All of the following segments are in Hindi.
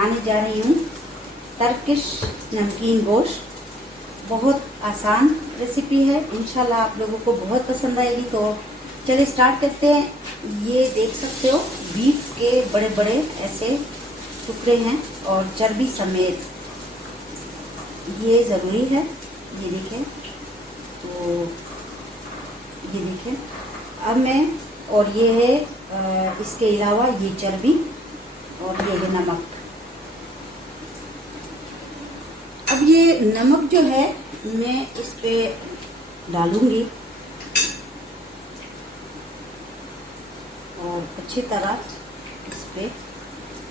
बनाने जा रही हूँ टर्किश नमकीन गोश्त। बहुत आसान रेसिपी है, इंशाल्लाह आप लोगों को बहुत पसंद आएगी। तो चलिए स्टार्ट करते हैं। ये देख सकते हो बीफ के बड़े बड़े ऐसे टुकड़े हैं और चर्बी समेत, ये ज़रूरी है। ये देखें, तो ये देखें अब मैं, और ये है इसके अलावा ये चर्बी और ये है नमक। अब ये नमक जो है मैं इस पे डालूंगी और अच्छी तरह इस पे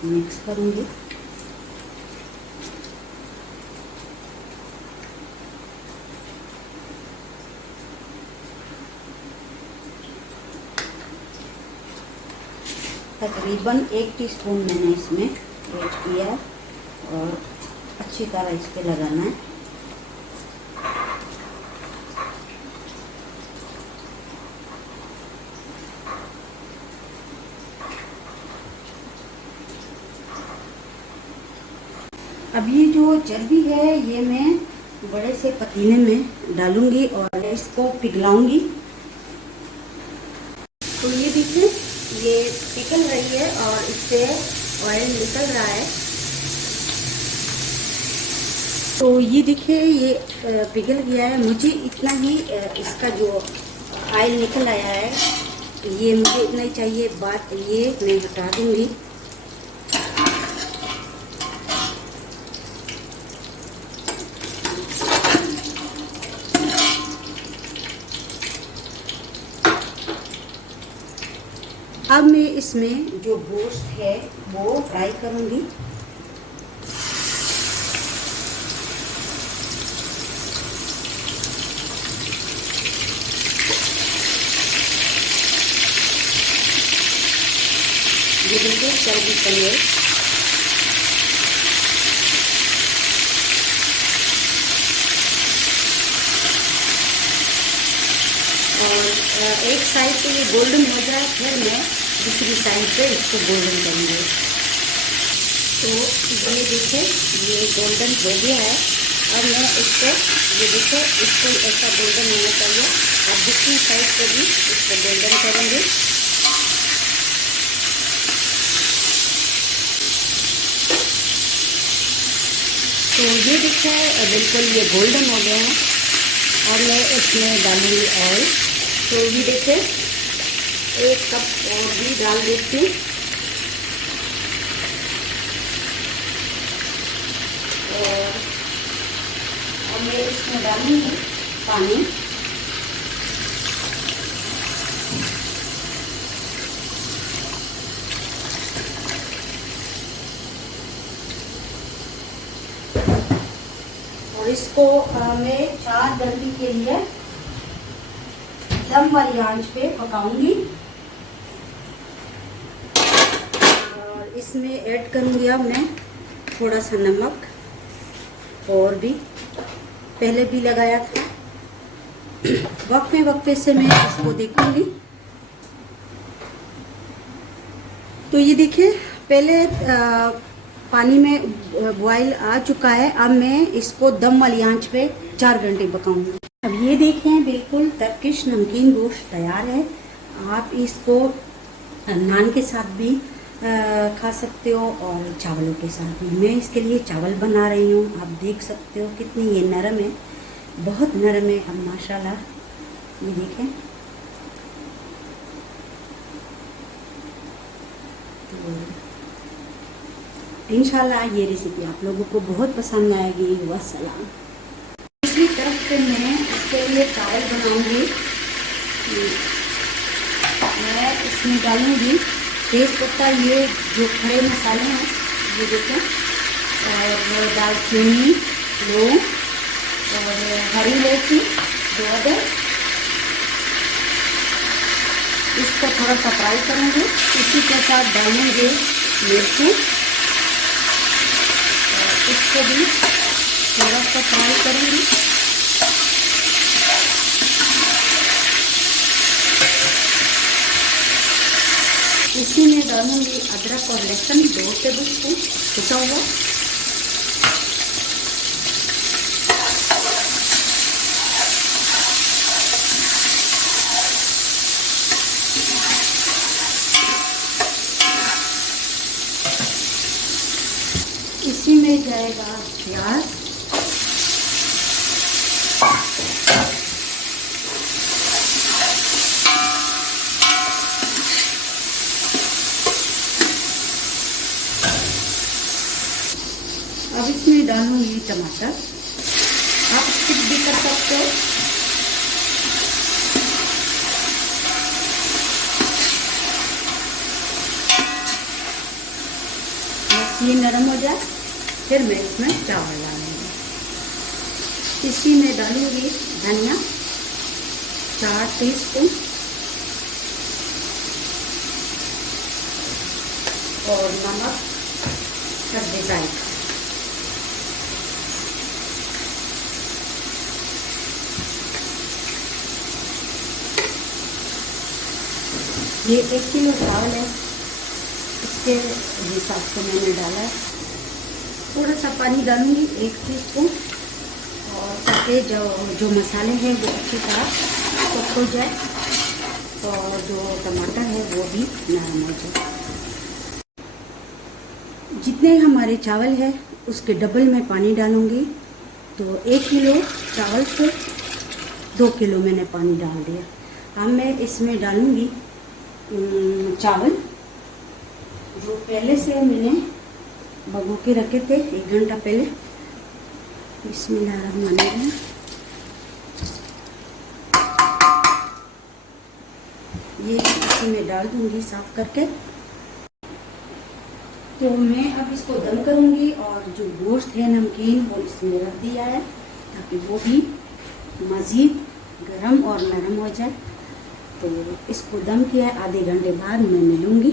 मिक्स करूंगी। तकरीबन 1 टीस्पून मैंने इसमें ऐड किया है और अच्छी तरह इस पे लगाना है। अब ये जो चर्बी है ये मैं बड़े से पतीले में डालूंगी और इसको पिघलाऊंगी। तो ये देखिए ये पिघल रही है और इससे ऑयल निकल रहा है। तो ये देखिए ये पिघल गया है। मुझे इतना ही इसका जो ऑयल निकल आया है, ये मुझे इतना ही चाहिए। बात ये मैं हटा दूंगी। अब मैं इसमें जो गोश्त है वो फ्राई करूंगी। ये देखिए चर्बी समेत। और एक साइड पे ये गोल्डन हो जाए फिर मैं दूसरी साइड पे इसको गोल्डन करूँगी। तो ये देखिए ये गोल्डन हो गया है। अब मैं इसको, ये देखिए इसको ऐसा गोल्डन होना चाहिए। अब दूसरी साइड पे भी इसको गोल्डन करूँगी। तो ये देखिए बिल्कुल ये गोल्डन हो गए हैं और मैं इसमें डालूँगी ऑयल। तो ये देखिए 1 कप और भी डाल देती हूँ। और अब मैं इसमें डालूँगी पानी। और इसको मैं 4 घंटे के लिए दम वाली आंच पे पकाऊंगी। और इसमें ऐड करूंगी अब मैं थोड़ा सा नमक, और भी पहले भी लगाया था। वक्फे वक्फे से मैं इसको देखूंगी। तो ये देखिए पहले पानी में बॉयल आ चुका है। अब मैं इसको दम वाली आंच पे 4 घंटे पकाऊंगी। अब ये देखें बिल्कुल टर्किश नमकीन गोश्त तैयार है। आप इसको नान के साथ भी खा सकते हो और चावलों के साथ भी। मैं इसके लिए चावल बना रही हूँ। आप देख सकते हो कितनी ये नरम है, बहुत नरम है। अब माशाल्लाह ये देखें। तो इंशाल्लाह ये रेसिपी आप लोगों को बहुत पसंद आएगी। वस्सलाम। दूसरी तरफ पे मैं इसके लिए चावल बनाऊंगी। मैं इसमें डालूंगी तेज पत्ता, ये जो खड़े मसाले हैं ये देखें, और दालचीनी, लौंग और हरी इलायची, 2 अदरक। इसको थोड़ा सा फ्राई करूँगी। इसी के साथ डालेंगे मिर्ची, इसको भी थोड़ा सा फ्राई करूँगी। इसी में डालूंगी अदरक और लहसुन 2 टेबलस्पून कुटा हुआ। इसी में जाएगा प्याज, अब इसमें डालूंगी टमाटर, आप स्किप भी कर सकते हो। बस ये नरम हो जाए फिर मैं इसमें चावल डालूंगी। इसी में डालूंगी धनिया 4 टीस्पून और नमक सब्जी जायका। ये 1 किलो चावल है, इसके हिसाब से मैंने डाला है। थोड़ा सा पानी डालूंगी 1 टीस्पून, और ताकि जो मसाले हैं वो अच्छी तरह कुक हो जाए और जो टमाटर है वो भी नरम हो जाए। जितने हमारे चावल है उसके डबल मैं पानी डालूंगी। तो 1 किलो चावल से 2 किलो मैंने पानी डाल दिया। अब मैं इसमें डालूंगी चावल जो पहले से मैंने भगो के रखे थे 1 घंटा पहले। बिस्मिल्लाहिर्रहमानिर्रहीम। ये इसी में डाल दूंगी साफ करके। तो मैं अब इसको दम करूंगी, और जो गोश्त है नमकीन वो इसमें रख दिया है ताकि वो भी मज़ीद गरम और नरम हो जाए। तो इसको दम किया है, आधे घंटे बाद मैं मिलूंगी।